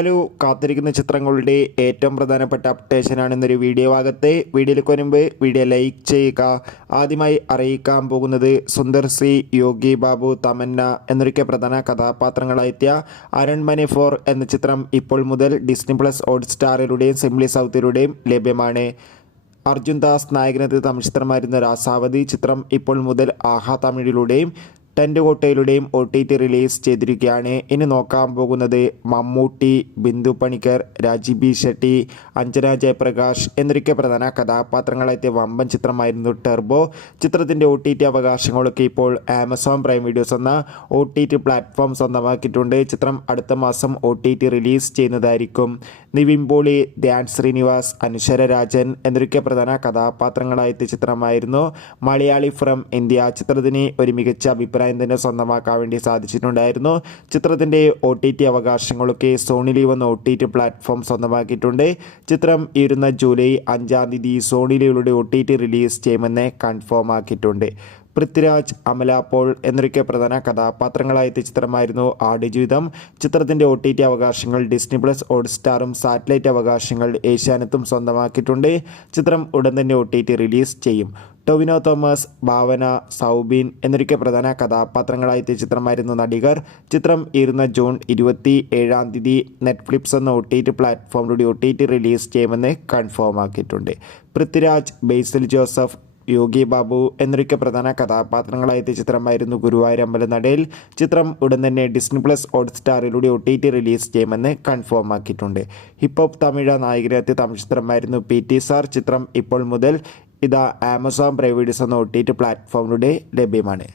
Hello, കാത്തിരിക്കുന്ന ചിത്രങ്ങളുടെ ഏറ്റവും പ്രധാനപ്പെട്ട അപ്ഡേഷനാണ് ഇന്നൊരു വീഡിയോ ഭാഗത്തെ. വീഡിയോയിലേക്ക് വരുമ്പോൾ വീഡിയോ ലൈക്ക് ചെയ്യുക. ആദ്യമായി അറിയിക്കാൻ പോകുന്നത് സുന്ദർ സി, യോഗി ബാബു, തമന്ന എന്നൊക്കെ പ്രധാന കഥാപാത്രങ്ങളായെത്തിയ അരൺമനെ 4 എന്ന ചിത്രം ഇപ്പോൾ മുതൽ ഡിസ്നി പ്ലസ് ഹോട്ട്സ്റ്റാറിലൂടെയും സിംപ്ലി സൗത്തിലൂടെയും ലഭ്യമാണ്. അർജുൻ ദാസ് നായകനെത്തിയ തമിഴ് ചിത്രമായിരുന്ന രാസാവതി ചിത്രം ഇപ്പോൾ മുതൽ ആഹാ തമിഴിലൂടെയും ടെൻ്റ് കോട്ടയിലൂടെയും OTT റിലീസ് ചെയ്തിരിക്കുകയാണ്. ഇനി നോക്കാൻ പോകുന്നത് മമ്മൂട്ടി, ബിന്ദു പണിക്കർ, രാജീബ് ഷെട്ടി, അഞ്ജന ജയപ്രകാശ് എന്നൊക്കെ പ്രധാന കഥാപാത്രങ്ങളായെത്തിയ വമ്പൻ ചിത്രമായിരുന്നു ടെർബോ. ചിത്രത്തിൻ്റെ OTT അവകാശങ്ങളൊക്കെ ഇപ്പോൾ ആമസോൺ പ്രൈം വീഡിയോസ് എന്ന OTT പ്ലാറ്റ്ഫോം സ്വന്തമാക്കിയിട്ടുണ്ട്. ചിത്രം അടുത്ത മാസം OTT റിലീസ് ചെയ്യുന്നതായിരിക്കും. നിവിൻ പോളി, ധ്യാൻ ശ്രീനിവാസ്, അനശ്വര രാജൻ എന്നൊക്കെ പ്രധാന കഥാപാത്രങ്ങളായെത്തിയ ചിത്രമായിരുന്നു മലയാളി ഫ്രം ഇന്ത്യ. ചിത്രത്തിന് ഒരു മികച്ച അഭിപ്രായം തന്നെ സ്വന്തമാക്കാൻ വേണ്ടി സാധിച്ചിട്ടുണ്ടായിരുന്നു. ചിത്രത്തിൻ്റെ OTT അവകാശങ്ങളൊക്കെ സോണി ലീവ് എന്ന OTT പ്ലാറ്റ്ഫോം സ്വന്തമാക്കിയിട്ടുണ്ട്. ചിത്രം ഇരുന്ന ജൂലൈ 5-ാം തീയതി സോണി ലീവിലൂടെ OTT റിലീസ് ചെയ്യുമെന്ന് കൺഫേം ആക്കിയിട്ടുണ്ട്. പൃഥ്വിരാജ്, അമല പോൾ എന്നൊക്കെ പ്രധാന കഥാപാത്രങ്ങളായെത്തിയ ചിത്രമായിരുന്നു ആടുജീവിതം. ചിത്രത്തിൻ്റെ OTT അവകാശങ്ങൾ ഡിസ്നി പ്ലസ് ഹോട്ട്സ്റ്റാറും സാറ്റലൈറ്റ് അവകാശങ്ങൾ ഏഷ്യാനെറ്റും സ്വന്തമാക്കിയിട്ടുണ്ട്. ചിത്രം ഉടൻ തന്നെ OTT റിലീസ് ചെയ്യും. ടൊവിനോ തോമസ്, ഭാവന, സൗബിൻ എന്നൊക്കെ പ്രധാന കഥാപാത്രങ്ങളായെത്തിയ ചിത്രമായിരുന്നു നടികർ. ചിത്രം ഇരുന്ന ജൂൺ 27-ാം തീയതി നെറ്റ്ഫ്ലിക്സ് എന്ന OTT പ്ലാറ്റ്ഫോമിലൂടെ OTT റിലീസ് ചെയ്യുമെന്ന് കൺഫേം ആക്കിയിട്ടുണ്ട്. പൃഥ്വിരാജ്, ബേസിൽ ജോസഫ്, യോഗി ബാബു എന്നൊക്കെ പ്രധാന കഥാപാത്രങ്ങളായെത്തിയ ചിത്രമായിരുന്നു ഗുരുവായൂരമ്പലം നടയിൽ. ചിത്രം ഉടൻ തന്നെ ഡിസ്നി പ്ലസ് ഹോട്ട്സ്റ്റാറിലൂടെ OTT റിലീസ് ചെയ്യുമെന്ന് കൺഫേം ആക്കിയിട്ടുണ്ട്. ഹിപ്ഹോപ്പ് തമിഴ് നായകനെത്തിയ തമിഴ് ചിത്രമായിരുന്നു PT സാർ. ചിത്രം ഇപ്പോൾ മുതൽ ആമസോൺ പ്രൈം വീഡിയോസ് എന്ന OTT പ്ലാറ്റ്ഫോമിലൂടെ ലഭ്യമാണ്.